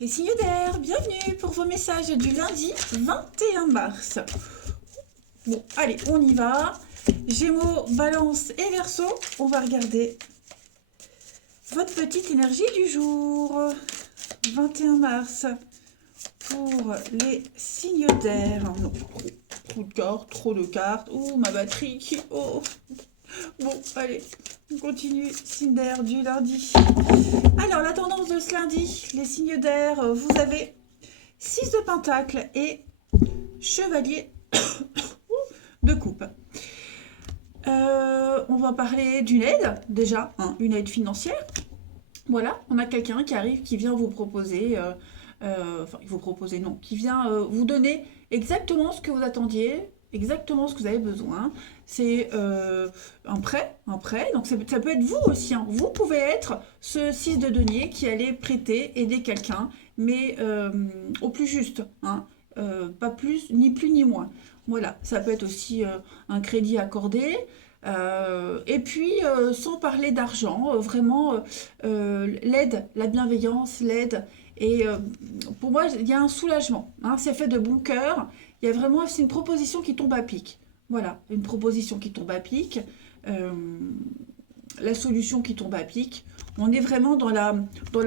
Les signes d'air, bienvenue pour vos messages du lundi 21 mars. Bon, allez, on y va. Gémeaux, Balance et Verseau, on va regarder votre petite énergie du jour. 21 mars pour les signes d'air. Non, trop de cartes, trop de cartes. Oh, ma batterie qui... Oh. Bon, allez, on continue. Signe d'air du lundi. Alors, la tendance de ce lundi, les signes d'air, vous avez 6 de pentacle et chevalier de coupe. On va parler d'une aide, déjà, hein, une aide financière. Voilà, on a quelqu'un qui arrive, qui vient vous proposer, enfin, vous proposer, non, qui vient vous donner exactement ce que vous attendiez, exactement ce que vous avez besoin. C'est un prêt, donc ça peut être vous aussi, hein. Vous pouvez être ce 6 de denier qui allait prêter, aider quelqu'un, mais au plus juste, hein. Pas plus, ni plus ni moins. Voilà, ça peut être aussi un crédit accordé. Et puis, sans parler d'argent, vraiment l'aide, la bienveillance, l'aide. Et pour moi, il y a un soulagement, hein, c'est fait de bon cœur. Il y a vraiment, c'est une proposition qui tombe à pic. Voilà, une proposition qui tombe à pic. euh, la solution qui tombe à pic. On est vraiment dans la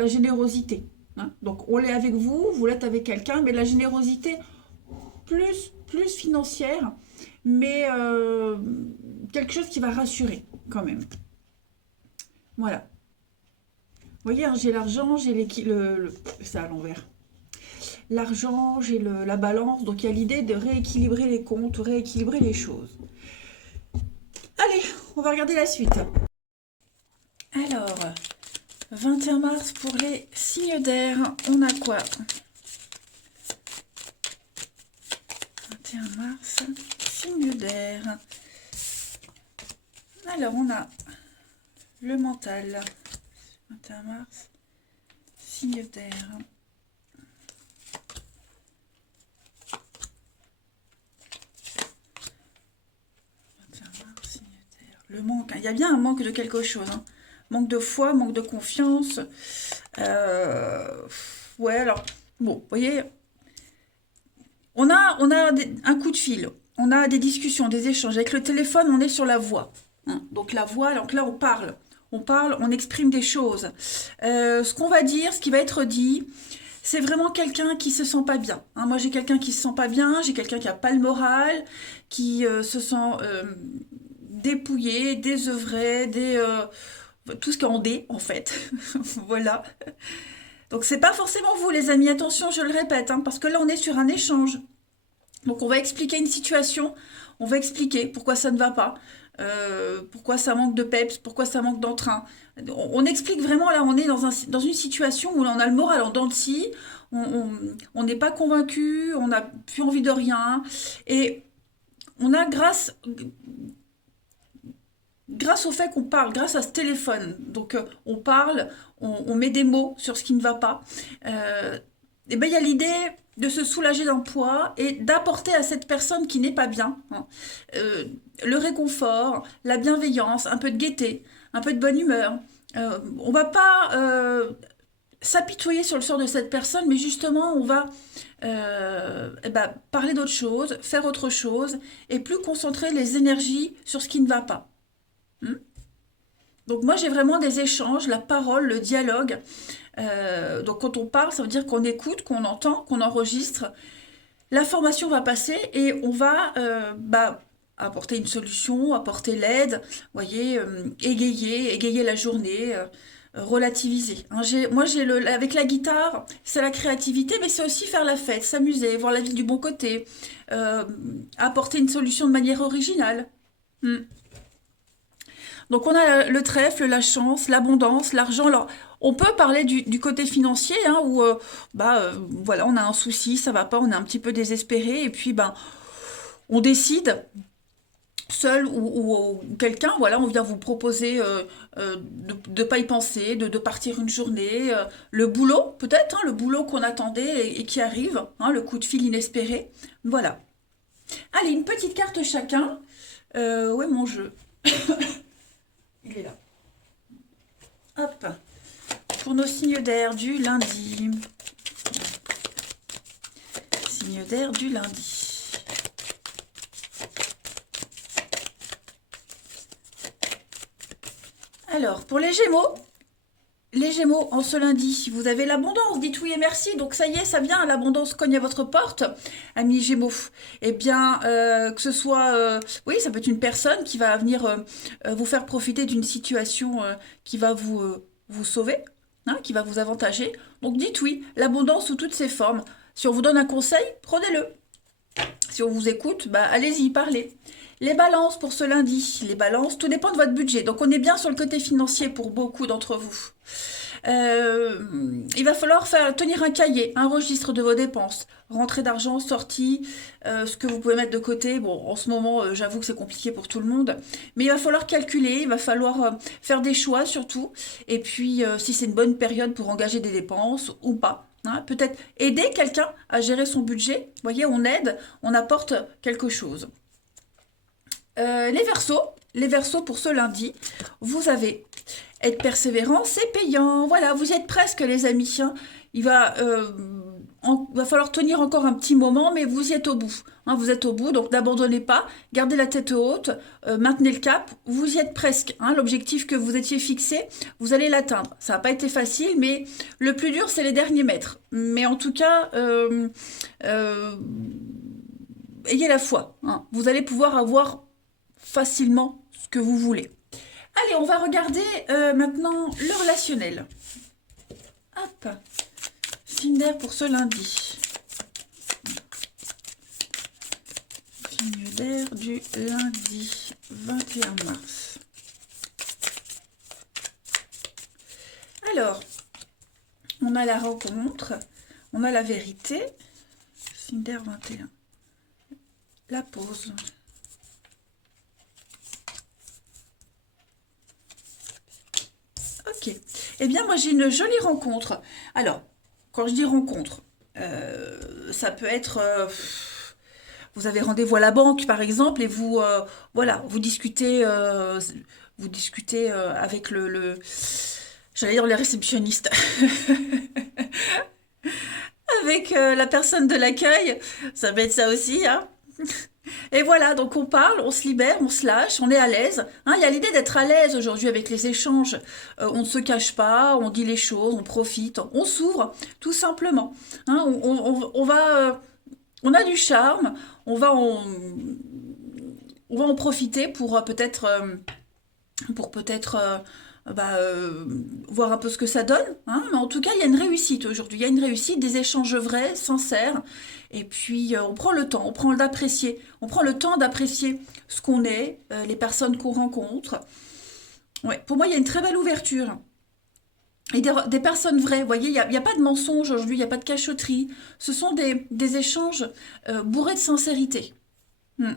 générosité, hein. Donc, on l'est avec vous, vous l'êtes avec quelqu'un, mais la générosité plus financière, mais quelque chose qui va rassurer quand même. Voilà. Vous voyez, hein, j'ai l'argent, j'ai c'est à l'envers. L'argent, j'ai la balance, donc il y a l'idée de rééquilibrer les comptes, rééquilibrer les choses. Allez, on va regarder la suite. Alors, 21 mars pour les signes d'air, on a quoi? 21 mars, signe d'air. Alors, on a le mental. 21 mars, signe d'air. Le manque, il y a bien un manque de quelque chose, hein. Manque de foi, manque de confiance. Euh, ouais, alors, bon, vous voyez, on a un coup de fil, on a des discussions, des échanges. Avec le téléphone, on est sur la voix, hein. Donc la voix, donc là, on parle, on exprime des choses. Ce qu'on va dire, ce qui va être dit, c'est vraiment quelqu'un qui se sent pas bien, hein. Moi, j'ai quelqu'un qui se sent pas bien, j'ai quelqu'un qui a pas le moral, qui se sent dépouillé, désœuvré, tout ce qui est en D, en fait. Voilà. Donc, c'est pas forcément vous, les amis. Attention, je le répète, hein, parce que là, on est sur un échange. Donc, on va expliquer une situation, on va expliquer pourquoi ça ne va pas, pourquoi ça manque de peps, pourquoi ça manque d'entrain. On explique vraiment, là, on est dans une situation où on a le moral en dents de scie, on n'est pas convaincu, on n'a plus envie de rien. Et on a, grâce au fait qu'on parle, grâce à ce téléphone, donc on parle, on met des mots sur ce qui ne va pas, et ben il y a l'idée de se soulager d'un poids et d'apporter à cette personne qui n'est pas bien, hein, le réconfort, la bienveillance, un peu de gaieté, un peu de bonne humeur. On va pas s'apitoyer sur le sort de cette personne, mais justement on va eh ben, parler d'autre chose, faire autre chose, et plus concentrer les énergies sur ce qui ne va pas. Hmm. Donc moi j'ai vraiment des échanges, la parole, le dialogue. Donc quand on parle, ça veut dire qu'on écoute, qu'on entend, qu'on enregistre. L'information va passer et on va apporter une solution, apporter l'aide, voyez, égayer la journée, relativiser, hein. Moi j'ai avec la guitare, c'est la créativité, mais c'est aussi faire la fête, s'amuser, voir la vie du bon côté, euh, apporter une solution de manière originale. Hmm. Donc on a le trèfle, la chance, l'abondance, l'argent. Alors on peut parler du côté financier, hein, où voilà, on a un souci, ça va pas, on est un petit peu désespéré, et puis ben on décide seul ou quelqu'un, voilà, on vient vous proposer de pas y penser, de partir une journée, le boulot peut-être, hein, le boulot qu'on attendait et qui arrive, hein, le coup de fil inespéré, voilà. Allez, une petite carte chacun. Où est mon jeu? Il est là. Hop. Pour nos signes d'air du lundi. Signe d'air du lundi. Alors, pour les Gémeaux, en ce lundi, vous avez l'abondance, dites oui et merci, donc ça y est, ça vient, l'abondance cogne à votre porte, amis Gémeaux. Eh bien, que ce soit, oui, ça peut être une personne qui va venir vous faire profiter d'une situation qui va vous sauver, hein, qui va vous avantager. Donc dites oui, l'abondance sous toutes ses formes. Si on vous donne un conseil, prenez-le. Si on vous écoute, bah, allez-y, parlez. Les balances pour ce lundi. Les balances, tout dépend de votre budget. Donc on est bien sur le côté financier pour beaucoup d'entre vous. Il va falloir tenir un cahier, un registre de vos dépenses. Rentrée d'argent, sortie, ce que vous pouvez mettre de côté. Bon, en ce moment, j'avoue que c'est compliqué pour tout le monde. Mais il va falloir calculer, il va falloir faire des choix surtout. Et puis, si c'est une bonne période pour engager des dépenses ou pas. Hein, peut-être aider quelqu'un à gérer son budget. Vous voyez, on aide, on apporte quelque chose. Les Verseaux pour ce lundi, vous avez être persévérant, c'est payant. Voilà, vous y êtes presque les amis. Hein. Il va falloir tenir encore un petit moment, mais vous y êtes au bout. Hein, vous êtes au bout, donc n'abandonnez pas, gardez la tête haute, maintenez le cap, vous y êtes presque. Hein, l'objectif que vous étiez fixé, vous allez l'atteindre. Ça n'a pas été facile, mais le plus dur, c'est les derniers mètres. Mais en tout cas, ayez la foi. Hein. Vous allez pouvoir avoir facilement ce que vous voulez. Allez, on va regarder maintenant le relationnel. Hop, signe d'air pour ce lundi. Signe d'air du lundi 21 mars. Alors, on a la rencontre, on a la vérité. Signe d'air 21. La pause. Ok. Eh bien, moi, j'ai une jolie rencontre. Alors, quand je dis rencontre, ça peut être... vous avez rendez-vous à la banque, par exemple, et vous, voilà, vous discutez avec j'allais dire le réceptionniste. Avec la personne de l'accueil. Ça peut être ça aussi, hein. Et voilà, donc on parle, on se libère, on se lâche, on est à l'aise. Hein, il y a l'idée d'être à l'aise aujourd'hui avec les échanges. On ne se cache pas, on dit les choses, on profite, on s'ouvre, tout simplement. Hein, on va, on a du charme, on va en profiter pour peut-être voir un peu ce que ça donne. Hein. Mais en tout cas, il y a une réussite aujourd'hui. Il y a une réussite, des échanges vrais, sincères. Et puis, on prend le temps, on prend le temps d'apprécier ce qu'on est, les personnes qu'on rencontre. Ouais, pour moi, il y a une très belle ouverture. Et des personnes vraies, vous voyez, il y a pas de mensonge aujourd'hui, il n'y a pas de cachotterie. Ce sont des échanges bourrés de sincérité. Hmm.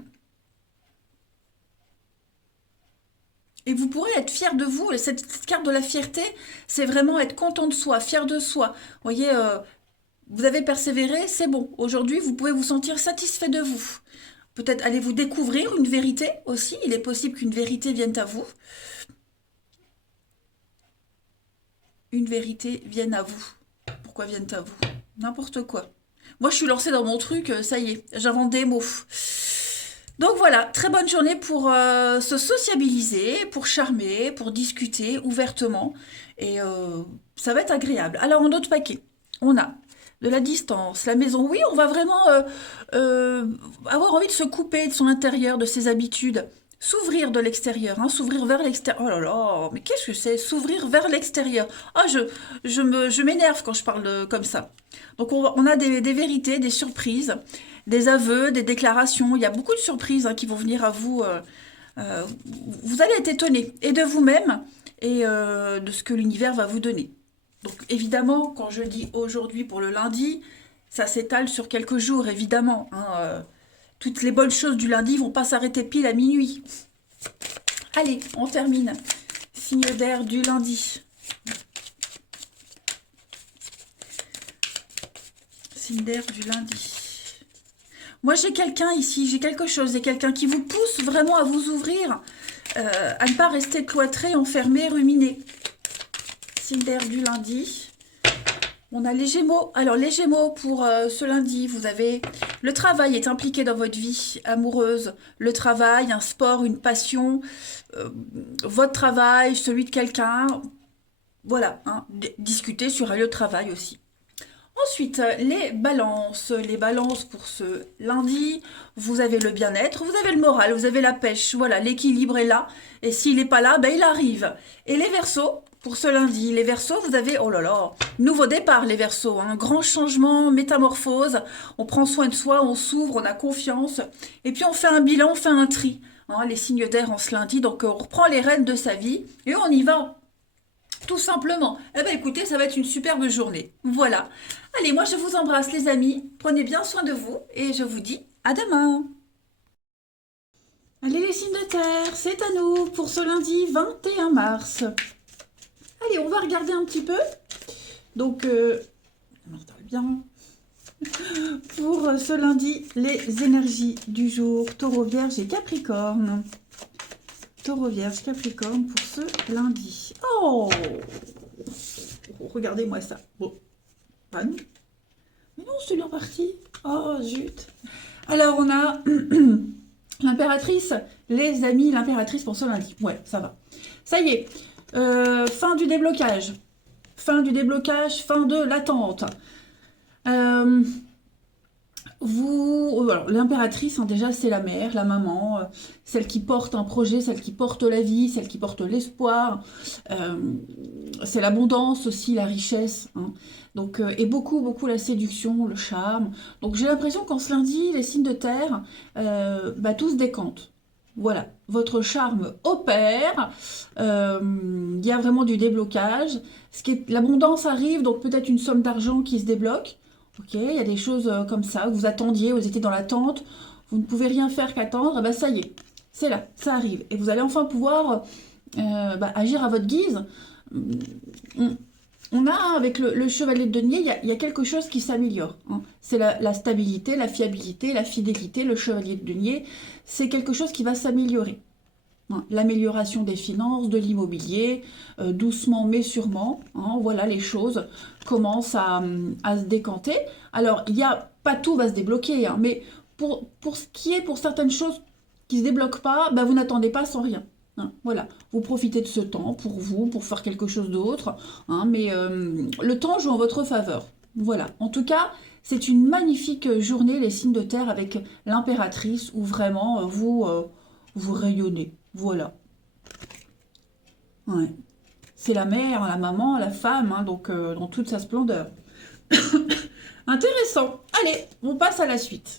Et vous pourrez être fier de vous. Et cette carte de la fierté, c'est vraiment être content de soi, fier de soi. Vous voyez, vous avez persévéré, c'est bon. Aujourd'hui, vous pouvez vous sentir satisfait de vous. Peut-être allez-vous découvrir une vérité aussi. Il est possible qu'une vérité vienne à vous. Une vérité vienne à vous. Pourquoi viennent à vous? N'importe quoi. Moi, je suis lancée dans mon truc, ça y est, j'invente des mots. Donc voilà, très bonne journée pour se sociabiliser, pour charmer, pour discuter ouvertement. Et ça va être agréable. Alors en autre paquet, on a de la distance, la maison. Oui, on va vraiment avoir envie de se couper de son intérieur, de ses habitudes. S'ouvrir de l'extérieur, hein, s'ouvrir vers l'extérieur. Oh là là, mais qu'est-ce que c'est? S'ouvrir vers l'extérieur. Ah, je m'énerve quand je parle comme ça. Donc on a des vérités, des surprises, des aveux, des déclarations. Il y a beaucoup de surprises hein, qui vont venir à vous. Vous allez être étonné, et de vous-même, et de ce que l'univers va vous donner. Donc évidemment, quand je dis aujourd'hui pour le lundi, ça s'étale sur quelques jours, évidemment. Hein, toutes les bonnes choses du lundi vont pas s'arrêter pile à minuit. Allez, on termine. Signe d'air du lundi. Signe d'air du lundi. Moi, j'ai quelqu'un ici, j'ai quelque chose. J'ai quelqu'un qui vous pousse vraiment à vous ouvrir, à ne pas rester cloîtré, enfermé, ruminé. Signe d'air du lundi. On a les Gémeaux. Alors, les Gémeaux, pour ce lundi, vous avez le travail est impliqué dans votre vie amoureuse. Le travail, un sport, une passion, euh, votre travail, celui de quelqu'un. Voilà, hein, discuter sur un lieu de travail aussi. Ensuite, les balances. Les balances pour ce lundi, vous avez le bien-être, vous avez le moral, vous avez la pêche. Voilà, l'équilibre est là. Et s'il n'est pas là, ben il arrive. Et les versos, pour ce lundi, les versos, vous avez, oh là là, nouveau départ, les versos. Un grand changement, métamorphose. On prend soin de soi, on s'ouvre, on a confiance. Et puis on fait un bilan, on fait un tri. Hein, les signes d'air en ce lundi. Donc on reprend les rênes de sa vie et on y va. Tout simplement. Eh bien écoutez, ça va être une superbe journée. Voilà. Allez, moi je vous embrasse les amis. Prenez bien soin de vous et je vous dis à demain. Allez les signes de terre, c'est à nous pour ce lundi 21 mars. Allez, on va regarder un petit peu. Donc, on installe bien. Pour ce lundi, les énergies du jour, Taureau, Vierge et Capricorne. Taureau, Vierge, Capricorne pour ce lundi. Oh, regardez-moi ça. Bon, pas nous. Mais non, c'est bien parti. Oh, zut. Alors, on a l'impératrice. Les amis, l'impératrice pour ce lundi. Ouais, ça va. Ça y est. Fin du déblocage. Fin du déblocage, fin de l'attente. L'impératrice, hein, déjà, c'est la mère, la maman, celle qui porte un projet, celle qui porte la vie, celle qui porte l'espoir. C'est l'abondance aussi, la richesse. Hein. Donc, et beaucoup, beaucoup la séduction, le charme. Donc, j'ai l'impression qu'en ce lundi, les signes de terre, tout se décante. Voilà, votre charme opère. Il y a vraiment du déblocage. L'abondance arrive, donc peut-être une somme d'argent qui se débloque. Ok, il y a des choses comme ça, vous attendiez, vous étiez dans l'attente, vous ne pouvez rien faire qu'attendre, et ben ça y est, c'est là, ça arrive. Et vous allez enfin pouvoir agir à votre guise. On a, avec le chevalier de denier, il y a quelque chose qui s'améliore. Hein. C'est la stabilité, la fiabilité, la fidélité, le chevalier de denier, c'est quelque chose qui va s'améliorer. Hein. L'amélioration des finances, de l'immobilier, doucement mais sûrement. Hein, voilà, les choses commencent à se décanter. Alors, pas tout va se débloquer, hein, mais pour ce qui est, pour certaines choses qui ne se débloquent pas, vous n'attendez pas sans rien. Hein, voilà, vous profitez de ce temps pour vous, pour faire quelque chose d'autre, hein, mais le temps joue en votre faveur. Voilà, en tout cas, c'est une magnifique journée, les signes de terre, avec l'impératrice, où vraiment vous rayonnez. Voilà. Ouais. C'est la mère, la maman, la femme, hein, donc dans toute sa splendeur. Intéressant. Allez, on passe à la suite.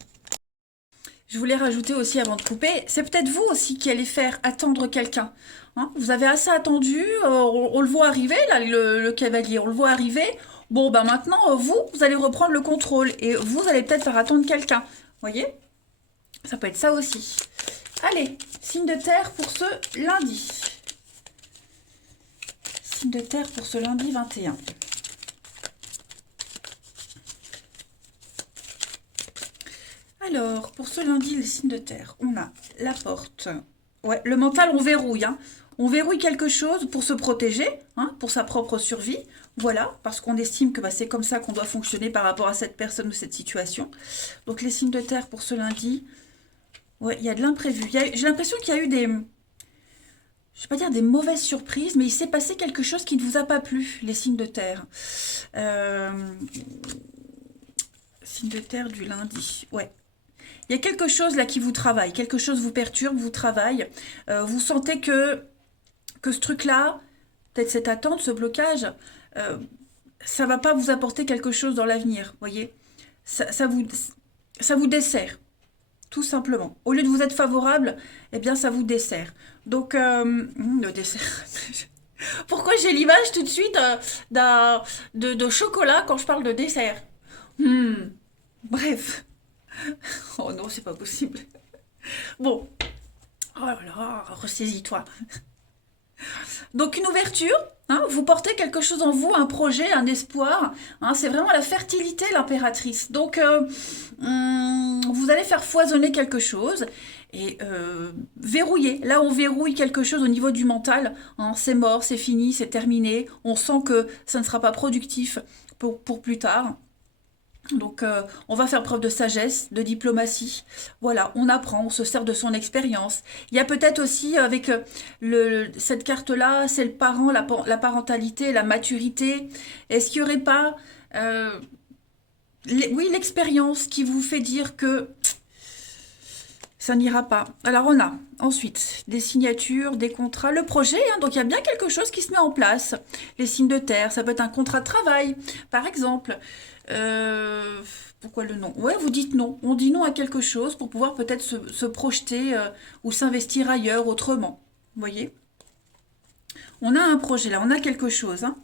Je voulais rajouter aussi avant de couper, c'est peut-être vous aussi qui allez faire attendre quelqu'un. Hein, vous avez assez attendu, on le voit arriver, là, le cavalier, on le voit arriver. Bon, maintenant, vous allez reprendre le contrôle et vous allez peut-être faire attendre quelqu'un. Voyez? Ça peut être ça aussi. Allez, signe de terre pour ce lundi. Signe de terre pour ce lundi 21. Alors, pour ce lundi, les signes de terre, on a la porte. Ouais, le mental, on verrouille. Hein. On verrouille quelque chose pour se protéger, hein, pour sa propre survie. Voilà, parce qu'on estime que c'est comme ça qu'on doit fonctionner par rapport à cette personne ou cette situation. Donc, les signes de terre pour ce lundi, ouais, il y a de l'imprévu. J'ai l'impression qu'il y a eu je ne vais pas dire des mauvaises surprises, mais il s'est passé quelque chose qui ne vous a pas plu, les signes de terre. Signes de terre du lundi, ouais. Il y a quelque chose là qui vous travaille, quelque chose vous perturbe, vous travaille. Vous sentez que ce truc-là, peut-être cette attente, ce blocage, ça va pas vous apporter quelque chose dans l'avenir, voyez. Ça vous dessert, tout simplement. Au lieu de vous être favorable, eh bien ça vous dessert. Donc, le dessert. Pourquoi j'ai l'image tout de suite de chocolat quand je parle de dessert? Bref. Oh non, c'est pas possible. Bon. Oh là là, ressaisis-toi. Donc une ouverture, hein, vous portez quelque chose en vous, un projet, un espoir. Hein, c'est vraiment la fertilité, l'impératrice. Donc vous allez faire foisonner quelque chose. et verrouiller. Là, on verrouille quelque chose au niveau du mental, hein. C'est mort, c'est fini, c'est terminé. On sent que ça ne sera pas productif pour plus tard. Donc, on va faire preuve de sagesse, de diplomatie. Voilà, on apprend, on se sert de son expérience. Il y a peut-être aussi avec cette carte-là, c'est le parent, la parentalité, la maturité. Est-ce qu'il n'y aurait pas, euh, oui, l'expérience qui vous fait dire que ça n'ira pas. Alors on a ensuite des signatures, des contrats, le projet, hein, donc il y a bien quelque chose qui se met en place. Les signes de terre, ça peut être un contrat de travail, par exemple. Euh, Pourquoi le non? Ouais, vous dites non. On dit non à quelque chose pour pouvoir peut-être se projeter ou s'investir ailleurs, autrement. Vous voyez? On a un projet là, on a quelque chose, hein.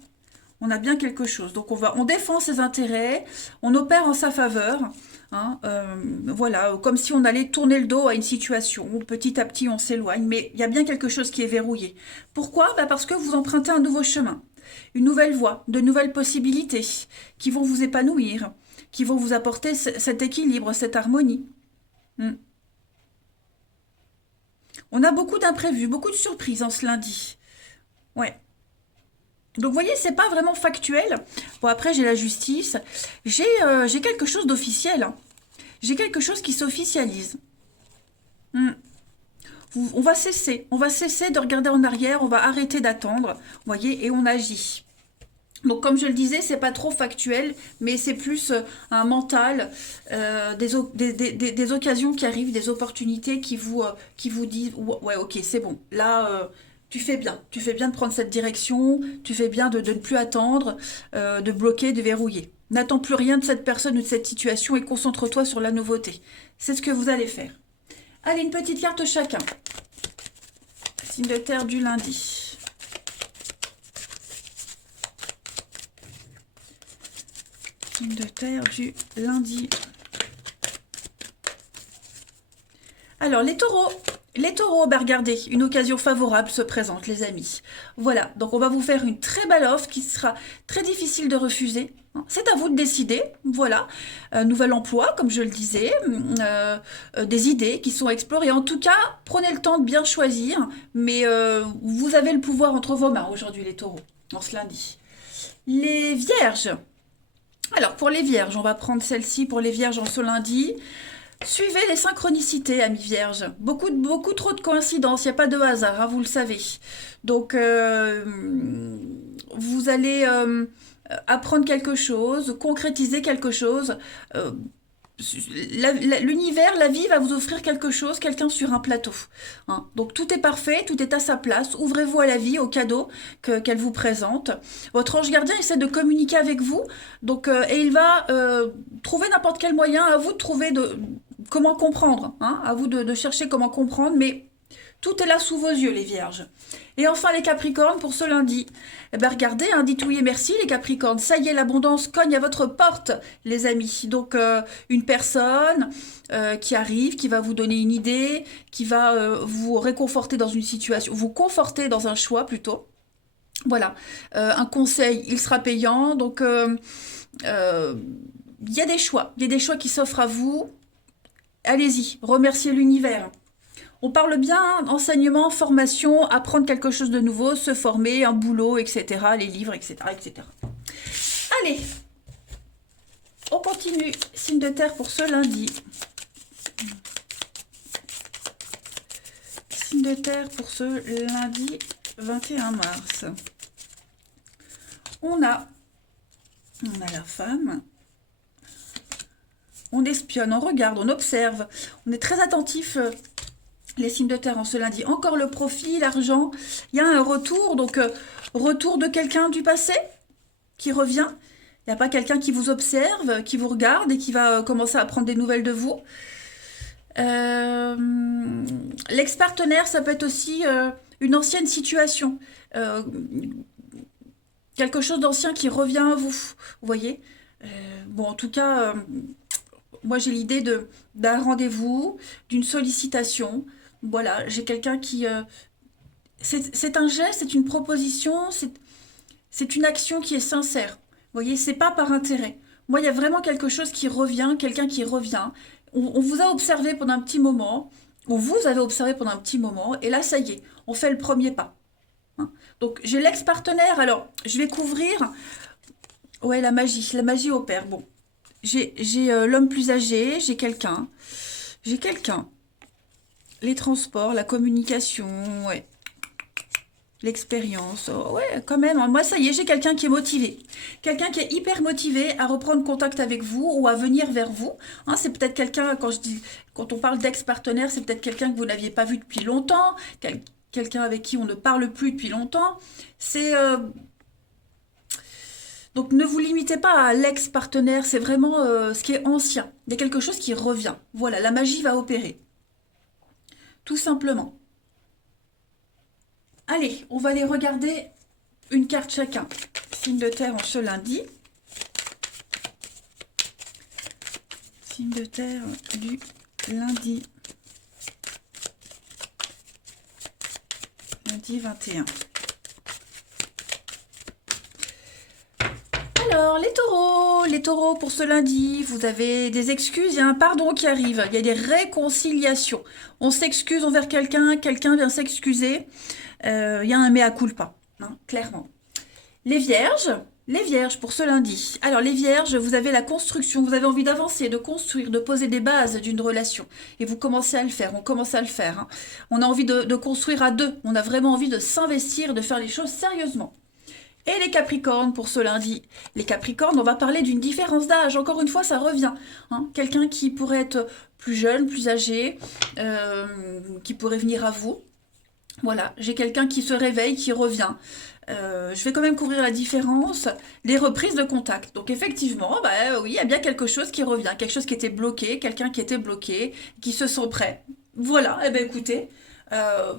On a bien quelque chose. Donc on défend ses intérêts, on opère en sa faveur, hein, voilà, comme si on allait tourner le dos à une situation. Petit à petit, on s'éloigne, mais il y a bien quelque chose qui est verrouillé. Pourquoi? Bah parce que vous empruntez un nouveau chemin, une nouvelle voie, de nouvelles possibilités qui vont vous épanouir, qui vont vous apporter cet équilibre, cette harmonie. Hmm. On a beaucoup d'imprévus, beaucoup de surprises en ce lundi. Ouais. Donc, vous voyez, c'est pas vraiment factuel. Bon, après, j'ai la justice. J'ai quelque chose d'officiel, hein. J'ai quelque chose qui s'officialise. Hmm. On va cesser de regarder en arrière, on va arrêter d'attendre, vous voyez, et on agit. Donc, comme je le disais, c'est pas trop factuel, mais c'est plus un mental, des occasions qui arrivent, des opportunités qui vous disent, ouais, ok, c'est bon, là, tu fais bien de prendre cette direction, tu fais bien de ne plus attendre, de bloquer, de verrouiller. N'attends plus rien de cette personne ou de cette situation et concentre-toi sur la nouveauté. C'est ce que vous allez faire. Allez, une petite carte chacun. Signe de terre du lundi. Signe de terre du lundi. Alors, les taureaux. Les taureaux, bah regardez, une occasion favorable se présente, les amis. Voilà, donc on va vous faire une très belle offre qui sera très difficile de refuser. C'est à vous de décider, voilà. Nouvel emploi, comme je le disais, des idées qui sont explorées. En tout cas, prenez le temps de bien choisir, mais vous avez le pouvoir entre vos mains aujourd'hui, les taureaux, en ce lundi. Les vierges. Alors, pour les vierges, on va prendre celle-ci pour les vierges en ce lundi. Suivez les synchronicités, amis vierges. Beaucoup trop de coïncidences, il n'y a pas de hasard, hein, vous le savez. Donc, vous allez apprendre quelque chose, concrétiser quelque chose. Euh, L'univers, la vie va vous offrir quelque chose, quelqu'un sur un plateau, hein. Donc tout est parfait, tout est à sa place. Ouvrez-vous à la vie, au cadeau qu'elle vous présente. Votre ange gardien essaie de communiquer avec vous, donc et il va trouver n'importe quel moyen. À vous de trouver comment comprendre, hein, à vous de chercher comment comprendre, mais tout est là sous vos yeux, les vierges. Et enfin, les capricornes, pour ce lundi. Eh ben, regardez, hein, dites oui et merci, les capricornes. Ça y est, l'abondance cogne à votre porte, les amis. Donc, une personne qui arrive, qui va vous donner une idée, qui va vous réconforter dans une situation, vous conforter dans un choix plutôt. Voilà. Un conseil, il sera payant. Donc, euh, il y a des choix. Il y a des choix qui s'offrent à vous. Allez-y, remerciez l'univers. On parle bien enseignement, formation, apprendre quelque chose de nouveau, se former, un boulot, etc., les livres, etc., etc. Allez, on continue. Signe de terre pour ce lundi. Signe de terre pour ce lundi 21 mars. On a la femme. On espionne, on regarde, on observe. On est très attentif. Les signes de terre en ce lundi. Encore le profit, l'argent. Il y a un retour, donc retour de quelqu'un du passé qui revient. Il n'y a pas quelqu'un qui vous observe, qui vous regarde et qui va commencer à prendre des nouvelles de vous. L'ex-partenaire, ça peut être aussi une ancienne situation. Euh, Quelque chose d'ancien qui revient à vous. Vous voyez. Bon, en tout cas, moi j'ai l'idée d'un rendez-vous, d'une sollicitation. Voilà, j'ai quelqu'un qui... c'est un geste, c'est une proposition, c'est une action qui est sincère. Vous voyez, c'est pas par intérêt. Moi, il y a vraiment quelque chose qui revient, quelqu'un qui revient. On vous a observé pendant un petit moment. ou vous avez observé pendant un petit moment, et là, ça y est, on fait le premier pas. Hein. Donc, j'ai l'ex-partenaire, alors, je vais couvrir, ouais, la magie opère, bon. J'ai l'homme plus âgé, j'ai quelqu'un, les transports, la communication, ouais, l'expérience, oh, ouais, quand même, hein. Moi, ça y est, j'ai quelqu'un qui est motivé. Quelqu'un qui est hyper motivé à reprendre contact avec vous ou à venir vers vous. Hein, c'est peut-être quelqu'un, quand on parle d'ex-partenaire, c'est peut-être quelqu'un que vous n'aviez pas vu depuis longtemps, quelqu'un avec qui on ne parle plus depuis longtemps. C'est donc ne vous limitez pas à l'ex-partenaire, c'est vraiment ce qui est ancien. Il y a quelque chose qui revient. Voilà, la magie va opérer. Tout simplement. Allez, on va aller regarder une carte chacun. Signe de terre en ce lundi. Signe de terre du lundi. Lundi 21. Alors, les taureaux pour ce lundi, vous avez des excuses, il y a un pardon qui arrive, il y a des réconciliations. On s'excuse envers quelqu'un, quelqu'un vient s'excuser, il y a un mea culpa, hein, clairement. Les vierges pour ce lundi. Alors les vierges, vous avez la construction, vous avez envie d'avancer, de construire, de poser des bases d'une relation. Et vous commencez à le faire, on commence à le faire. Hein. On a envie de construire à deux, on a vraiment envie de s'investir, de faire les choses sérieusement. Et les Capricornes pour ce lundi. Les Capricornes, on va parler d'une différence d'âge. Encore une fois, ça revient. Hein. Quelqu'un qui pourrait être plus jeune, plus âgé, qui pourrait venir à vous. Voilà, j'ai quelqu'un qui se réveille, qui revient. Je vais quand même couvrir la différence. Les reprises de contact. Donc effectivement, bah, oui, il y a bien quelque chose qui revient. Quelque chose qui était bloqué, quelqu'un qui était bloqué, qui se sent prêt. Voilà, eh bien écoutez, euh,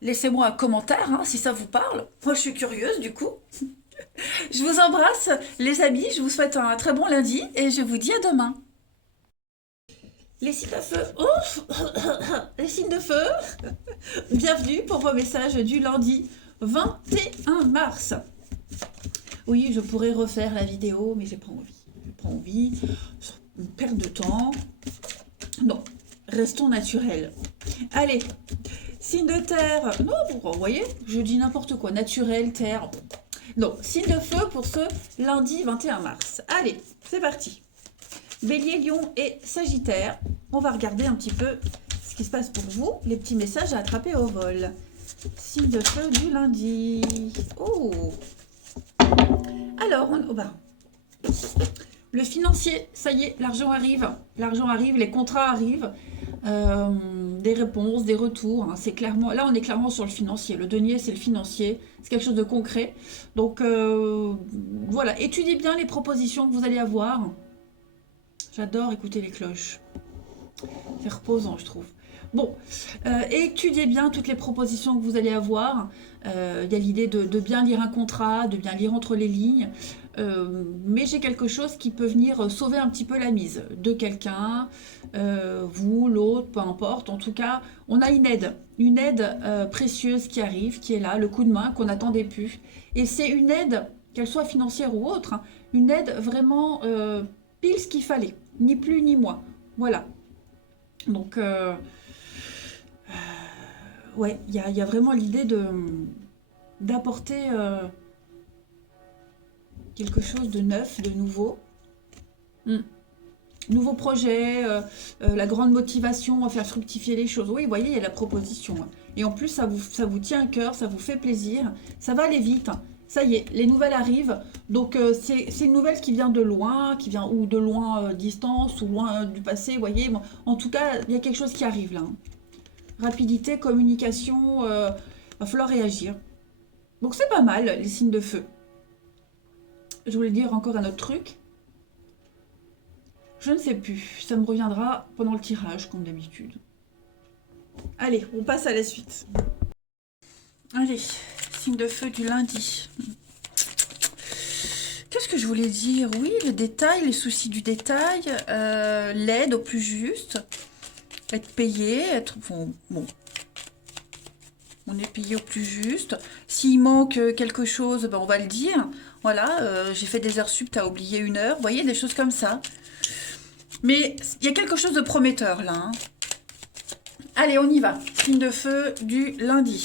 laissez-moi un commentaire hein, si ça vous parle. Moi, je suis curieuse du coup. Je vous embrasse, les amis. Je vous souhaite un très bon lundi et je vous dis à demain. Les signes de feu. Oh les signes de feu. Bienvenue pour vos messages du lundi 21 mars. Oui, je pourrais refaire la vidéo, mais j'ai pas envie. J'ai pas envie. Une perte de temps. Non, restons naturels. Allez, signe de terre. Non, vous voyez, je dis n'importe quoi. Naturel, terre. Non, signe de feu pour ce lundi 21 mars. Allez, c'est parti. Bélier, Lion et Sagittaire. On va regarder un petit peu ce qui se passe pour vous. Les petits messages à attraper au vol. Signe de feu du lundi. Oh. Alors, oh ben, le financier, ça y est, l'argent arrive. L'argent arrive, les contrats arrivent. Des réponses, des retours. Hein, c'est clairement, là, on est clairement sur le financier. Le denier, c'est le financier. C'est quelque chose de concret. Donc, voilà. Étudiez bien les propositions que vous allez avoir. J'adore écouter les cloches. C'est reposant, je trouve. Bon, étudiez bien toutes les propositions que vous allez avoir. Il y a l'idée de bien lire un contrat, de bien lire entre les lignes. Mais j'ai quelque chose qui peut venir sauver un petit peu la mise de quelqu'un, vous, l'autre, peu importe. En tout cas, on a une aide précieuse qui arrive, qui est là, le coup de main qu'on n'attendait plus. Et c'est une aide, qu'elle soit financière ou autre, hein, une aide vraiment pile ce qu'il fallait, ni plus ni moins. Voilà. Donc, ouais, il y a vraiment l'idée d'apporter quelque chose de neuf, de nouveau. Mm. Nouveau projet, la grande motivation à faire fructifier les choses. Oui, vous voyez, il y a la proposition. Hein. Et en plus, ça vous tient à cœur, ça vous fait plaisir. Ça va aller vite. Hein. Ça y est, les nouvelles arrivent. Donc, c'est une nouvelle qui vient de loin, qui vient ou de loin distance, ou loin du passé, vous voyez. Bon, en tout cas, il y a quelque chose qui arrive là. Hein. Rapidité, communication, va falloir réagir. Donc, c'est pas mal, les signes de feu. Je voulais dire encore un autre truc. Je ne sais plus. Ça me reviendra pendant le tirage, comme d'habitude. Allez, on passe à la suite. Allez, signe de feu du lundi. Qu'est-ce que je voulais dire? Oui, le détail, les soucis du détail, l'aide au plus juste, être payé, être... Bon, on est payé au plus juste. S'il manque quelque chose, ben on va le dire. Voilà, j'ai fait des heures sup, t'as oublié une heure. Vous voyez, des choses comme ça. Mais il y a quelque chose de prometteur là. Hein. Allez, on y va. Signe de feu du lundi.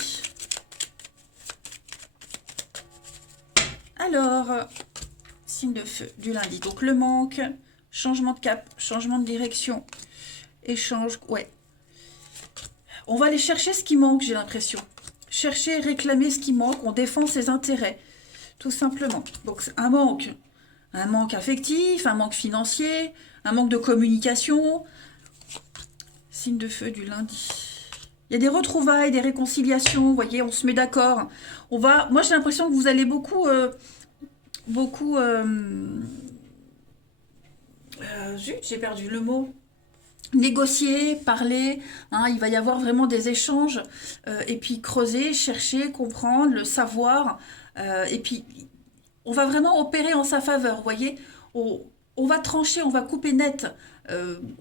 Alors, signe de feu du lundi. Donc, le manque, changement de cap, changement de direction, échange. Ouais. On va aller chercher ce qui manque, j'ai l'impression. Chercher, réclamer ce qui manque. On défend ses intérêts, tout simplement. Donc, un manque affectif, un manque financier, un manque de communication. Signe de feu du lundi. Il y a des retrouvailles, des réconciliations, vous voyez, on se met d'accord. Moi, j'ai l'impression que vous allez beaucoup, zut, j'ai perdu le mot. Négocier, parler, hein, il va y avoir vraiment des échanges, et puis creuser, chercher, comprendre, le savoir, et puis on va vraiment opérer en sa faveur, vous voyez, on va trancher, on va couper net,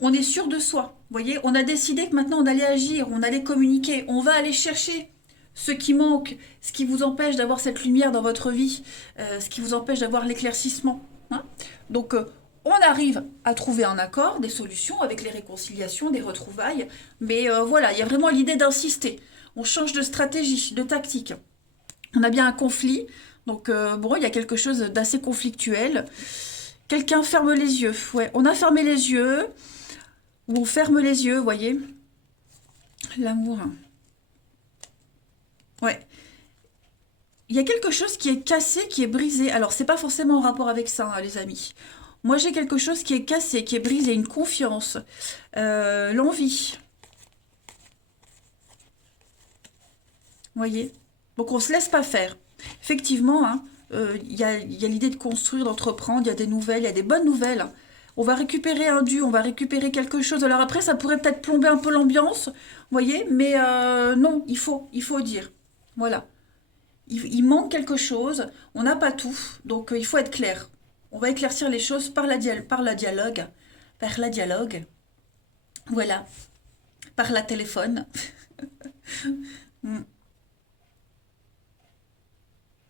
on est sûr de soi, vous voyez, on a décidé que maintenant on allait agir, on allait communiquer, on va aller chercher ce qui manque, ce qui vous empêche d'avoir cette lumière dans votre vie, ce qui vous empêche d'avoir l'éclaircissement, hein. Donc, on arrive à trouver un accord, des solutions avec les réconciliations, des retrouvailles, mais voilà, il y a vraiment l'idée d'insister. On change de stratégie, de tactique. On a bien un conflit, donc bon, il y a quelque chose d'assez conflictuel. Quelqu'un ferme les yeux. Ouais, on a fermé les yeux, ou on ferme les yeux, vous voyez. L'amour. Ouais. Il y a quelque chose qui est cassé, qui est brisé. Alors, c'est pas forcément en rapport avec ça, hein, les amis. Moi, j'ai quelque chose qui est cassé, qui est brisé, une confiance, l'envie. Vous voyez? Donc, on se laisse pas faire. Effectivement, hein, il y a l'idée de construire, d'entreprendre, il y a des nouvelles, il y a des bonnes nouvelles. On va récupérer un dû, on va récupérer quelque chose. Alors après, ça pourrait peut-être plomber un peu l'ambiance, vous voyez? Mais non, il faut dire. Voilà. Il manque quelque chose, on n'a pas tout, donc il faut être clair. On va éclaircir les choses par la dialogue, voilà, par la téléphone. Mm.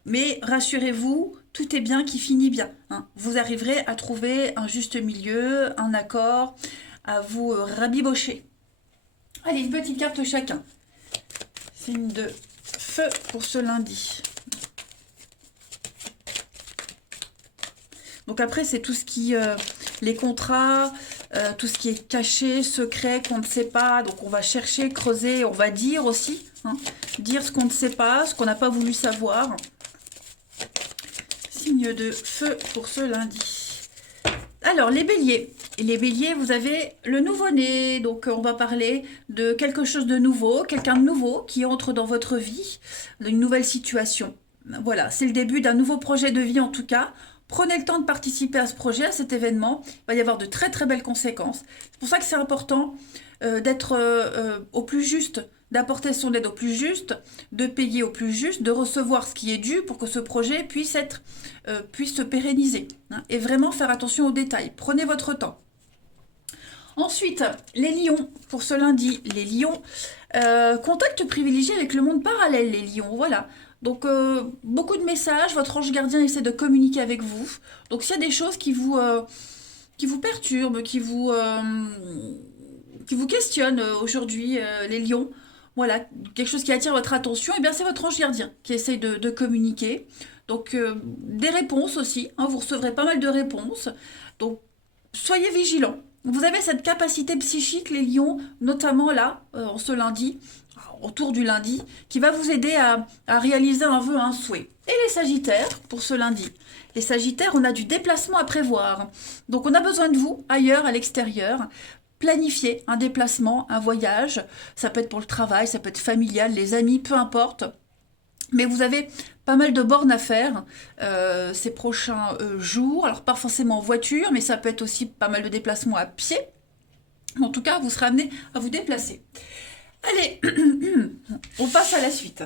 Mais rassurez-vous, tout est bien qui finit bien, hein. Vous arriverez à trouver un juste milieu, un accord, à vous rabibocher. Allez, une petite carte chacun. Signe de feu pour ce lundi. Donc après, c'est tout ce qui... les contrats, tout ce qui est caché, secret, qu'on ne sait pas. Donc on va chercher, creuser, on va dire aussi, hein, dire ce qu'on ne sait pas, ce qu'on n'a pas voulu savoir. Signe de feu pour ce lundi. Alors, les béliers. Et les béliers, vous avez le nouveau-né. Donc, on va parler de quelque chose de nouveau, quelqu'un de nouveau qui entre dans votre vie, d'une nouvelle situation. Voilà, c'est le début d'un nouveau projet de vie en tout cas. Prenez le temps de participer à ce projet, à cet événement. Il va y avoir de très très belles conséquences. C'est pour ça que c'est important d'être au plus juste, d'apporter son aide au plus juste, de payer au plus juste, de recevoir ce qui est dû pour que ce projet puisse se pérenniser, hein, et vraiment faire attention aux détails. Prenez votre temps. Ensuite, les lions, pour ce lundi, les lions, contact privilégié avec le monde parallèle, les lions, voilà. Donc, beaucoup de messages, votre ange gardien essaie de communiquer avec vous. Donc, s'il y a des choses qui vous perturbent, qui vous questionnent aujourd'hui, les lions, voilà, quelque chose qui attire votre attention, et bien c'est votre ange gardien qui essaye de communiquer. Donc, des réponses aussi, hein, vous recevrez pas mal de réponses. Donc, soyez vigilants. Vous avez cette capacité psychique, les lions, notamment là, en ce lundi, autour du lundi, qui va vous aider à réaliser un vœu, un souhait. Et les sagittaires, pour ce lundi. Les sagittaires, on a du déplacement à prévoir. Donc on a besoin de vous, ailleurs, à l'extérieur. Planifier un déplacement, un voyage. Ça peut être pour le travail, ça peut être familial, les amis, peu importe. Mais vous avez pas mal de bornes à faire ces prochains jours. Alors pas forcément en voiture, mais ça peut être aussi pas mal de déplacements à pied. En tout cas, vous serez amené à vous déplacer. Allez, on passe à la suite.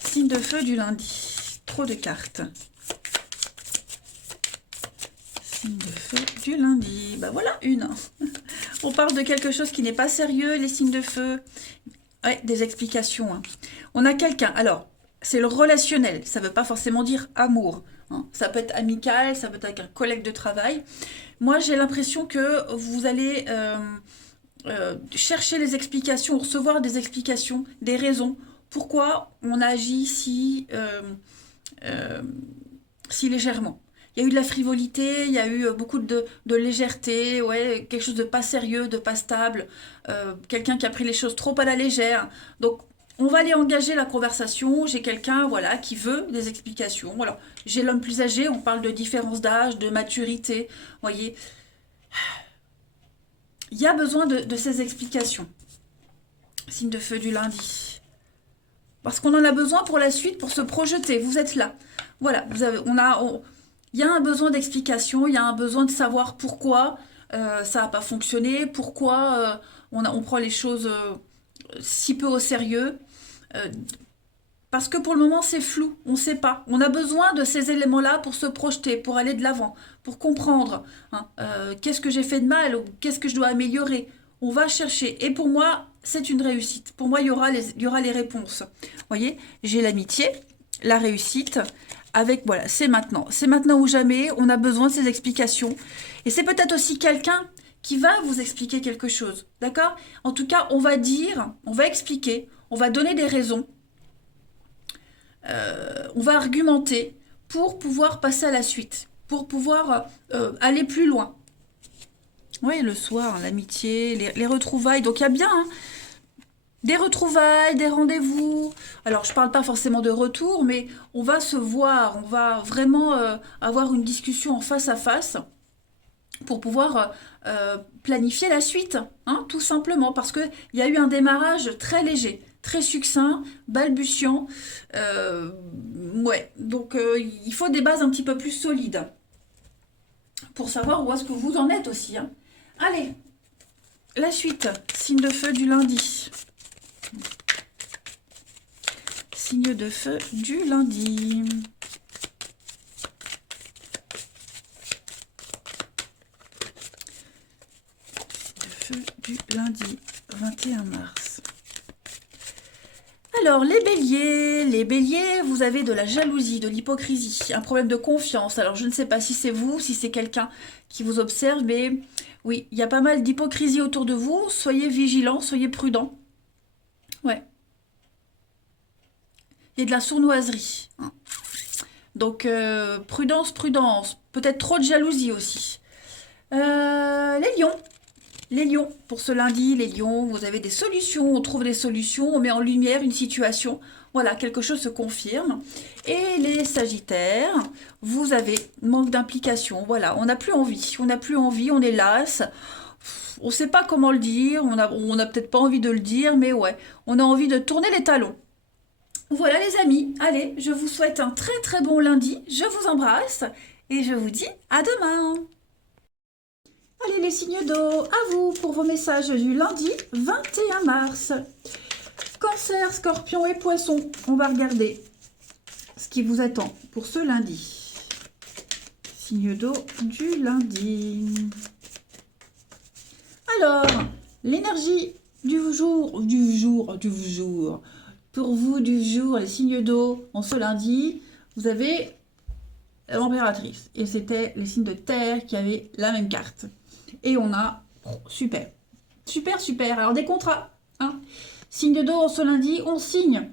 Signe de feu du lundi. Trop de cartes. Signe de feu du lundi. Bah voilà, une. On parle de quelque chose qui n'est pas sérieux, les signes de feu. Ouais, des explications, hein. On a quelqu'un. Alors, c'est le relationnel. Ça ne veut pas forcément dire amour. hein. Ça peut être amical, ça peut être avec un collègue de travail. Moi, j'ai l'impression que vous allez chercher les explications, recevoir des explications, des raisons. Pourquoi on agit euh, si légèrement. Il y a eu de la frivolité, il y a eu beaucoup de légèreté, ouais, quelque chose de pas sérieux, de pas stable, quelqu'un qui a pris les choses trop à la légère. Donc, on va aller engager la conversation. J'ai quelqu'un, voilà, qui veut des explications. Alors, j'ai l'homme plus âgé, on parle de différence d'âge, de maturité. Vous voyez, il y a besoin de ces explications. Signe de feu du lundi. Parce qu'on en a besoin pour la suite, pour se projeter. Vous êtes là. Voilà, il y a un besoin d'explication, il y a un besoin de savoir pourquoi ça n'a pas fonctionné, pourquoi on prend les choses si peu au sérieux. Euh, Parce que pour le moment, c'est flou, on ne sait pas. On a besoin de ces éléments-là pour se projeter, pour aller de l'avant, pour comprendre, hein, qu'est-ce que j'ai fait de mal ou qu'est-ce que je dois améliorer. On va chercher. Et pour moi, c'est une réussite. Pour moi, il y aura les réponses. Vous voyez, j'ai l'amitié, la réussite, avec, voilà, c'est maintenant. C'est maintenant ou jamais, on a besoin de ces explications. Et c'est peut-être aussi quelqu'un qui va vous expliquer quelque chose. D'accord? En tout cas, on va dire, on va expliquer, on va donner des raisons. On va argumenter pour pouvoir passer à la suite, pour pouvoir aller plus loin. Oui, le soir, l'amitié, les retrouvailles. Donc il y a bien des retrouvailles, des rendez-vous. Alors je ne parle pas forcément de retour, mais on va se voir, on va vraiment avoir une discussion en face à face pour pouvoir planifier la suite, hein, tout simplement, parce qu'il y a eu un démarrage très léger, très succinct, balbutiant. Ouais, donc il faut des bases un petit peu plus solides pour savoir où est-ce que vous en êtes aussi, hein. Allez, la suite, signe de feu du lundi. Signe de feu du lundi. Du lundi 21 mars. Alors, les béliers, vous avez de la jalousie, de l'hypocrisie, un problème de confiance. Alors, je ne sais pas si c'est vous, si c'est quelqu'un qui vous observe, mais oui, il y a pas mal d'hypocrisie autour de vous. Soyez vigilants, soyez prudents. Ouais. Il y a de la sournoiserie, hein. Donc, prudence, prudence. Peut-être trop de jalousie aussi. Les lions. Les lions, pour ce lundi, les lions, vous avez des solutions, on trouve des solutions, on met en lumière une situation, voilà, quelque chose se confirme. Et les sagittaires, vous avez manque d'implication, voilà, on n'a plus envie, on est las, on ne sait pas comment le dire, on a peut-être pas envie de le dire, mais ouais, on a envie de tourner les talons. Voilà les amis, allez, je vous souhaite un très très bon lundi, je vous embrasse et je vous dis à demain. Allez les signes d'eau, à vous pour vos messages du lundi 21 mars. Cancer, scorpion et poisson, on va regarder ce qui vous attend pour ce lundi. Signe d'eau du lundi. Alors, l'énergie du jour, pour vous du jour, les signes d'eau en ce lundi, vous avez l'empératrice. Et c'était les signes de terre qui avaient la même carte. Et on a, super, super, super. Alors des contrats, hein. Signe d'eau en ce lundi, on signe,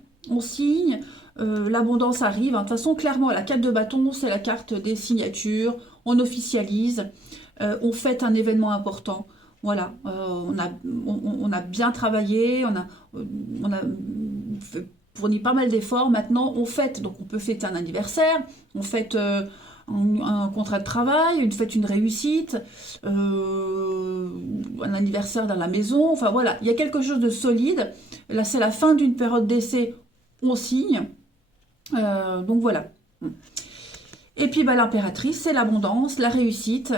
l'abondance arrive, hein. De toute façon, clairement, la carte de bâton, c'est la carte des signatures, on officialise, on fête un événement important. Voilà, on a bien travaillé, on a fourni pas mal d'efforts. Maintenant, on fête, donc on peut fêter un anniversaire, on fête un contrat de travail, une réussite, un anniversaire dans la maison, enfin voilà, il y a quelque chose de solide. Là, c'est la fin d'une période d'essai, on signe. Donc voilà. Et puis bah, l'impératrice, c'est l'abondance, la réussite.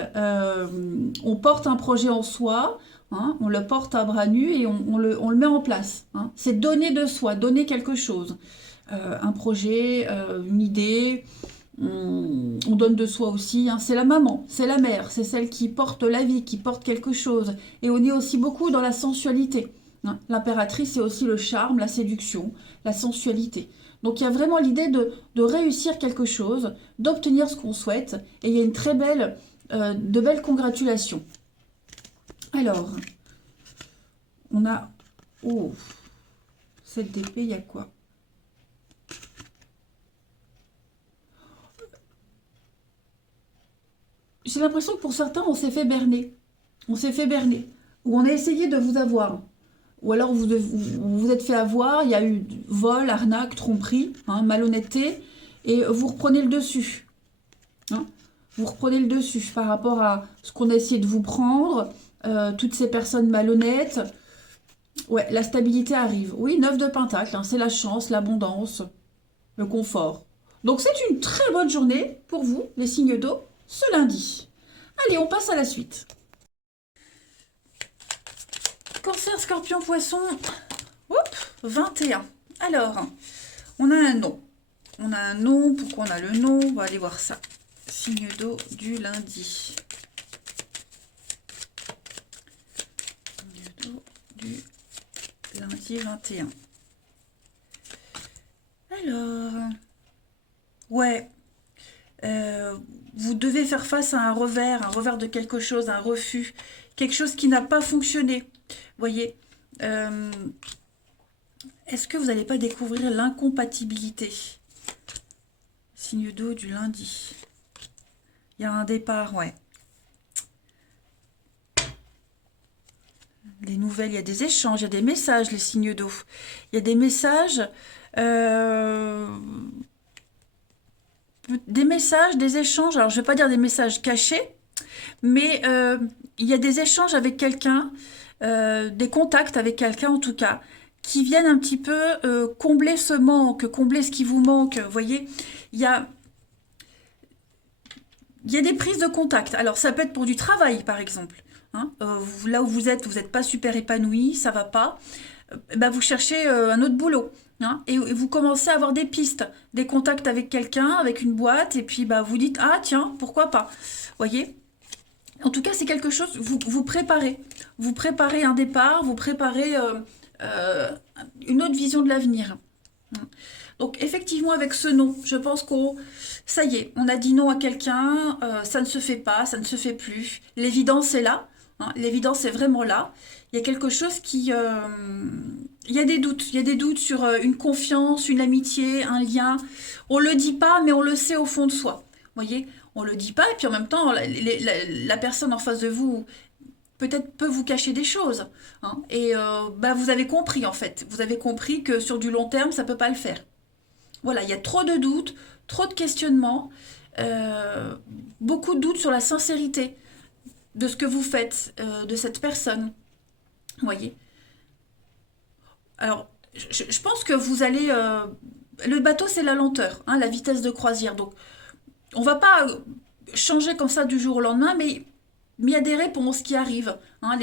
On porte un projet en soi, hein, on le porte à bras nus et on le met en place, hein. C'est donner de soi, donner quelque chose. Un projet, une idée. On donne de soi aussi, hein. C'est la maman, c'est la mère, c'est celle qui porte la vie, qui porte quelque chose. Et on est aussi beaucoup dans la sensualité, hein. L'impératrice, c'est aussi le charme, la séduction, la sensualité. Donc il y a vraiment l'idée de réussir quelque chose, d'obtenir ce qu'on souhaite, et il y a une très belle, de belles congratulations. Alors, on a... Oh, cette d'épée, il y a quoi? J'ai l'impression que pour certains, on s'est fait berner. On s'est fait berner. Ou on a essayé de vous avoir. Ou alors vous vous êtes fait avoir, il y a eu vol, arnaque, tromperie, hein, malhonnêteté, et vous reprenez le dessus. Hein. Vous reprenez le dessus par rapport à ce qu'on a essayé de vous prendre, toutes ces personnes malhonnêtes. Ouais, la stabilité arrive. Oui, 9 de pentacle, hein, c'est la chance, l'abondance, le confort. Donc c'est une très bonne journée pour vous, les signes d'eau, ce lundi. Allez, on passe à la suite. Cancer, Scorpion, Poisson, hop, 21. Alors, on a un nom. On a un nom, pourquoi on a le nom? On va aller voir ça. Signe d'eau du lundi. Signe d'eau du lundi 21. Alors, ouais, vous devez faire face à un revers de quelque chose, un refus, quelque chose qui n'a pas fonctionné. Voyez, est-ce que vous n'allez pas découvrir l'incompatibilité? Signe d'eau du lundi. Il y a un départ, ouais. Les nouvelles, il y a des échanges, il y a des messages, les signes d'eau. Il y a des messages, des échanges. Alors, je ne vais pas dire des messages cachés, mais il y a des échanges avec quelqu'un, des contacts avec quelqu'un en tout cas, qui viennent un petit peu combler ce manque, combler ce qui vous manque. Vous voyez, il y a, il y a des prises de contact. Alors, ça peut être pour du travail, par exemple. Hein. Là où vous n'êtes pas super épanoui, ça va pas. Bah, vous cherchez un autre boulot. Hein, et vous commencez à avoir des pistes, des contacts avec quelqu'un, avec une boîte, et puis bah, vous dites, ah tiens, pourquoi pas. Voyez? En tout cas, c'est quelque chose, vous préparez. Vous préparez un départ, vous préparez euh, une autre vision de l'avenir. Donc effectivement, avec ce non, je pense ça y est, on a dit non à quelqu'un, ça ne se fait pas, ça ne se fait plus. L'évidence est là, hein, l'évidence est vraiment là. Il y a quelque chose qui... il y a des doutes, il y a des doutes sur une confiance, une amitié, un lien. On le dit pas, mais on le sait au fond de soi. Vous voyez, on le dit pas, et puis en même temps, la personne en face de vous peut-être peut vous cacher des choses. Hein, et bah, vous avez compris en fait. Vous avez compris que sur du long terme, ça peut pas le faire. Voilà, il y a trop de doutes, trop de questionnements, euh, beaucoup de doutes sur la sincérité de ce que vous faites, de cette personne. Vous voyez. Alors, je pense que vous allez... le bateau, c'est la lenteur, hein, la vitesse de croisière. Donc, on va pas changer comme ça du jour au lendemain, mais il y a des réponses qui arrivent. Hein,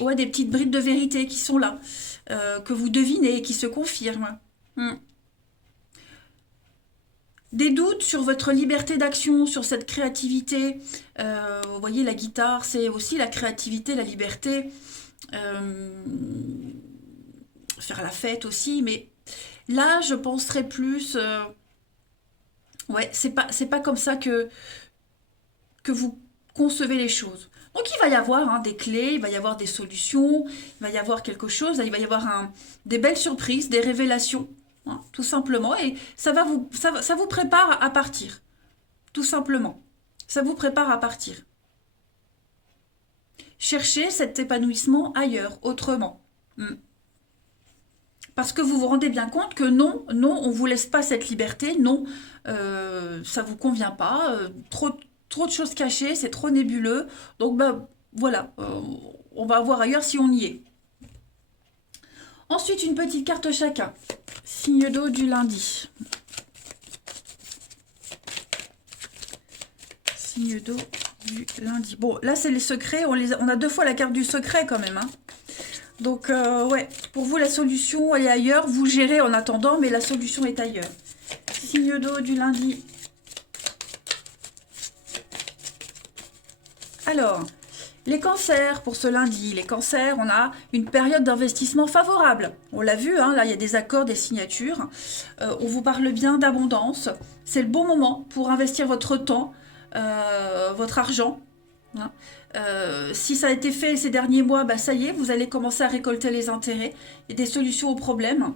ouais, des petites brides de vérité qui sont là, que vous devinez, qui se confirment. Hmm. Des doutes sur votre liberté d'action, sur cette créativité. Vous voyez, la guitare, c'est aussi la créativité, la liberté. Euh, faire la fête aussi, mais là, je penserais plus... ouais, c'est pas comme ça que vous concevez les choses. Donc il va y avoir hein, des clés, il va y avoir des solutions, il va y avoir quelque chose, il va y avoir des belles surprises, des révélations, hein, tout simplement. Et ça vous prépare à partir, tout simplement. Ça vous prépare à partir. Cherchez cet épanouissement ailleurs, autrement. Hmm. Parce que vous vous rendez bien compte que non, non, on vous laisse pas cette liberté, non, ça vous convient pas, trop de choses cachées, c'est trop nébuleux. Donc bah voilà, on va voir ailleurs si on y est. Ensuite, une petite carte chacun. Signe d'eau du lundi. Signe d'eau du lundi. Bon, là c'est les secrets, on a deux fois la carte du secret quand même, hein. Donc, ouais, pour vous, la solution, elle est ailleurs. Vous gérez en attendant, mais la solution est ailleurs. Signe d'eau du lundi. Alors, Les cancers pour ce lundi. Les cancers, on a une période d'investissement favorable. On l'a vu, hein, là il y a des accords, des signatures. On vous parle bien d'abondance. C'est le bon moment pour investir votre temps, votre argent. Hein. Si ça a été fait ces derniers mois, bah ça y est, vous allez commencer à récolter les intérêts et des solutions aux problèmes.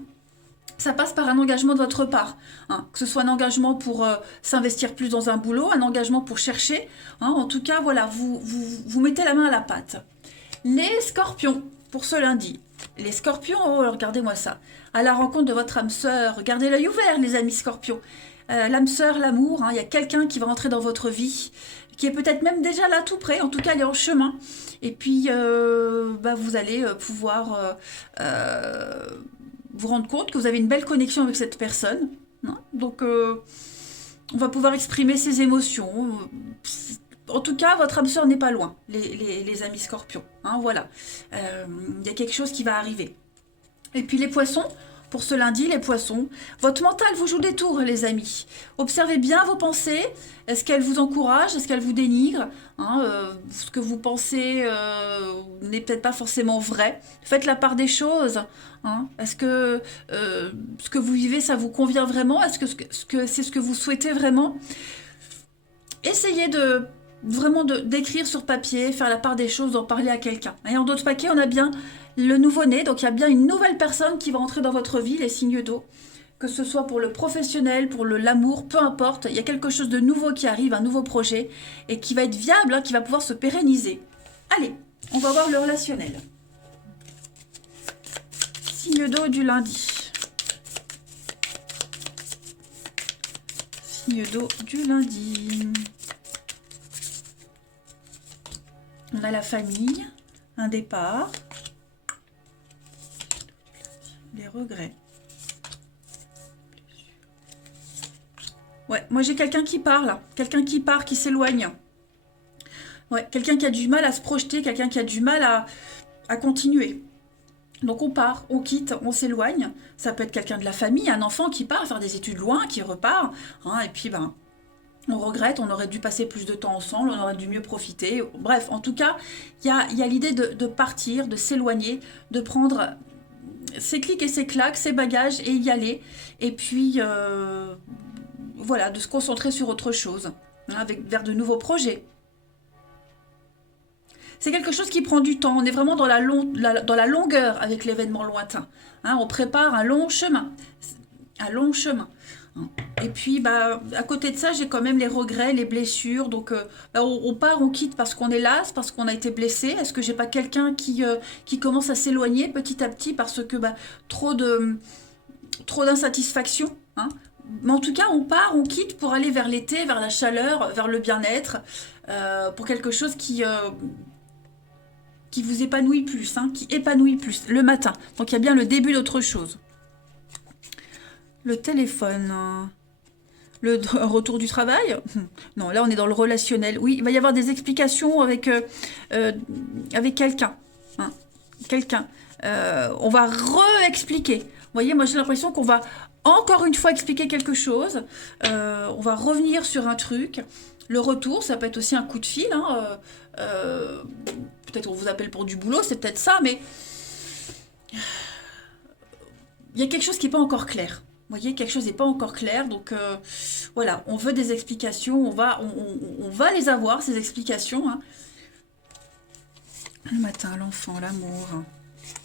Ça passe par un engagement de votre part, hein, que ce soit un engagement pour s'investir plus dans un boulot, un engagement pour chercher. Hein, en tout cas, voilà, vous mettez la main à la pâte. Les scorpions, pour ce lundi. Les scorpions, oh, regardez-moi ça. À la rencontre de votre âme sœur, gardez l'œil ouvert, les amis scorpions. L'âme sœur, l'amour, hein, il y a quelqu'un qui va entrer dans votre vie, qui est peut-être même déjà là tout près, en tout cas, elle est en chemin. Et puis, bah, vous allez pouvoir vous rendre compte que vous avez une belle connexion avec cette personne. Hein. Donc, on va pouvoir exprimer ses émotions. En tout cas, votre âme sœur n'est pas loin, les amis scorpions. Hein, voilà. Il y a quelque chose qui va arriver. Et puis les poissons, pour ce lundi, les poissons, votre mental vous joue des tours, les amis. Observez bien vos pensées. Est-ce qu'elles vous encouragent? Est-ce qu'elles vous dénigrent? Hein, ce que vous pensez n'est peut-être pas forcément vrai. Faites la part des choses. Hein. Est-ce que ce que vous vivez, ça vous convient vraiment? Est-ce que c'est ce que vous souhaitez vraiment? Essayez de vraiment d'écrire sur papier, faire la part des choses, d'en parler à quelqu'un. Et en d'autres paquets, on a bien le nouveau-né, donc il y a bien une nouvelle personne qui va entrer dans votre vie, les signes d'eau, que ce soit pour le professionnel, pour l'amour, peu importe, il y a quelque chose de nouveau qui arrive, un nouveau projet, et qui va être viable, hein, qui va pouvoir se pérenniser. Allez, on va voir le relationnel. Signe d'eau du lundi. Signe d'eau du lundi. On a la famille, un départ, les regrets. Ouais, moi j'ai quelqu'un qui part là, quelqu'un qui part, qui s'éloigne. Ouais, quelqu'un qui a du mal à se projeter, quelqu'un qui a du mal à continuer. Donc on part, on quitte, on s'éloigne. Ça peut être quelqu'un de la famille, un enfant qui part faire des études loin, qui repart. Hein, et puis ben, on regrette, on aurait dû passer plus de temps ensemble, on aurait dû mieux profiter. Bref, en tout cas, il y a l'idée de partir, de s'éloigner, de prendre ses clics et ses claques, ses bagages et y aller. Et puis, voilà, de se concentrer sur autre chose, hein, vers de nouveaux projets. C'est quelque chose qui prend du temps. On est vraiment dans dans la longueur avec l'événement lointain. Hein, on prépare un long chemin. Un long chemin. Et puis, bah, à côté de ça, j'ai quand même les regrets, les blessures. Donc, bah, on part, on quitte parce qu'on est las, parce qu'on a été blessé. Est-ce que j'ai pas quelqu'un qui commence à s'éloigner petit à petit parce que bah, trop d'insatisfaction, hein. Mais en tout cas, on part, on quitte pour aller vers l'été, vers la chaleur, vers le bien-être, pour quelque chose qui vous épanouit plus, hein, qui épanouit plus le matin. Donc, il y a bien le début d'autre chose. Le téléphone, le retour du travail. Non, là, on est dans le relationnel. Oui, il va y avoir des explications avec quelqu'un. Hein, quelqu'un. On va re-expliquer. Vous voyez, moi, j'ai l'impression qu'on va encore une fois expliquer quelque chose. On va revenir sur un truc. Le retour, ça peut être aussi un coup de fil. Hein, peut-être qu'on vous appelle pour du boulot, c'est peut-être ça, mais il y a quelque chose qui n'est pas encore clair. Vous voyez, quelque chose n'est pas encore clair, donc voilà, on veut des explications, on va les avoir, ces explications. Hein. Le matin, l'enfant, l'amour,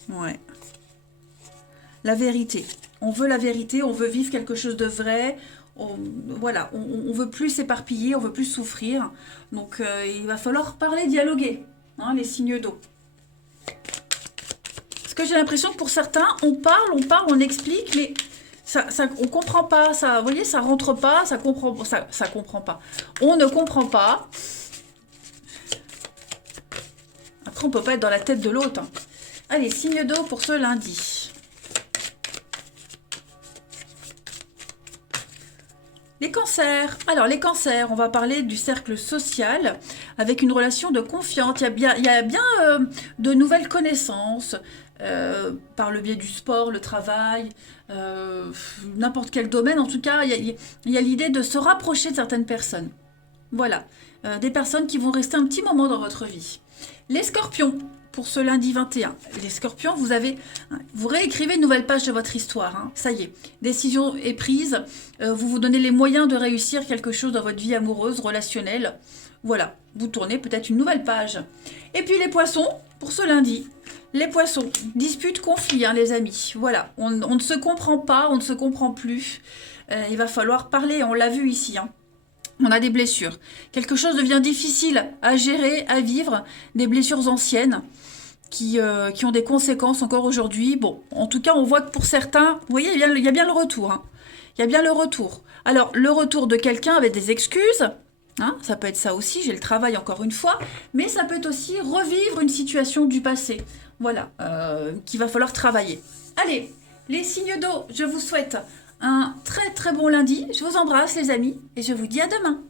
ouais. La vérité, on veut la vérité, on veut vivre quelque chose de vrai, voilà, on veut plus s'éparpiller, on veut plus souffrir, donc il va falloir parler, dialoguer, hein, les signes d'eau. Parce que j'ai l'impression que pour certains, on parle, on explique, mais on comprend pas, ça, vous voyez, ça rentre pas, ça comprend pas. On ne comprend pas. Après, on peut pas être dans la tête de l'autre. Hein. Allez, signe d'eau pour ce lundi. Les cancers. Alors, les cancers, on va parler du cercle social avec une relation de confiance. Il y a bien de nouvelles connaissances par le biais du sport, le travail, n'importe quel domaine. En tout cas, il y a l'idée de se rapprocher de certaines personnes. Voilà, des personnes qui vont rester un petit moment dans votre vie. Les scorpions, pour ce lundi 21. Les scorpions, vous réécrivez une nouvelle page de votre histoire. Hein. Ça y est, décision est prise. Vous vous donnez les moyens de réussir quelque chose dans votre vie amoureuse, relationnelle. Voilà, vous tournez peut-être une nouvelle page. Et puis les poissons, pour ce lundi. Les poissons, dispute, conflit, hein, les amis. Voilà, on ne se comprend pas, on ne se comprend plus. Il va falloir parler, on l'a vu ici. Hein. On a des blessures. Quelque chose devient difficile à gérer, à vivre. Des blessures anciennes qui ont des conséquences encore aujourd'hui. Bon, en tout cas, on voit que pour certains, vous voyez, il y a bien le retour. Hein. Il y a bien le retour. Alors, le retour de quelqu'un avec des excuses, hein, ça peut être ça aussi, j'ai le travail encore une fois, mais ça peut être aussi revivre une situation du passé. Voilà, qu'il va falloir travailler. Allez, les signes d'eau, je vous souhaite un très très bon lundi. Je vous embrasse les amis et je vous dis à demain.